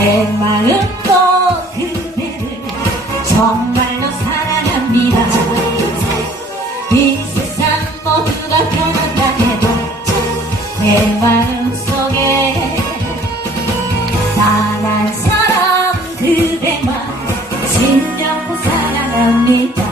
내 마음도 그대를 정말로 사랑합니다. 이 세상 모두가 변한다 해도 내 마음속에 단한 사람 그대만 진정 사랑합니다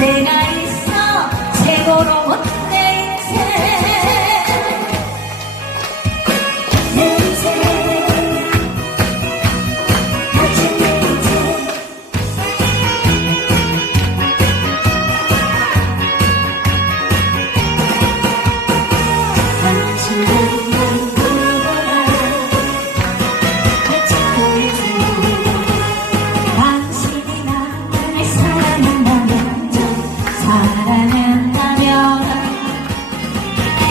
그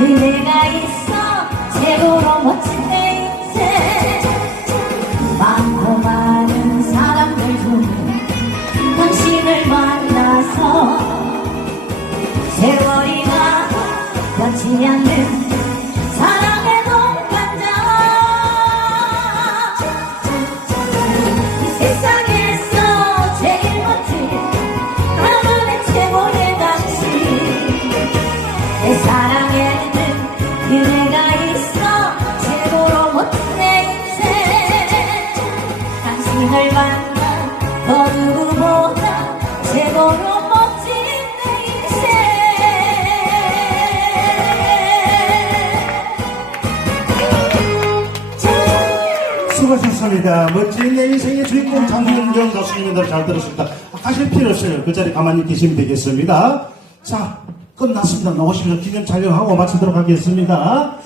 그대가 있어 최고로 멋진 내 인생 많고 많은 사람들 중에 당신을 만나서 세월이 가도 변치 않는 당신을 만나 더 누구보다 최고로 멋진 내 인생 수고하셨습니다. 멋진 내 인생의 주인공 장윤경 교수님들 잘 들었습니다. 가실 필요 없어요. 그 자리 가만히 계시면 되겠습니다. 자, 끝났습니다. 나오시면서 기념 촬영하고 마치도록 하겠습니다.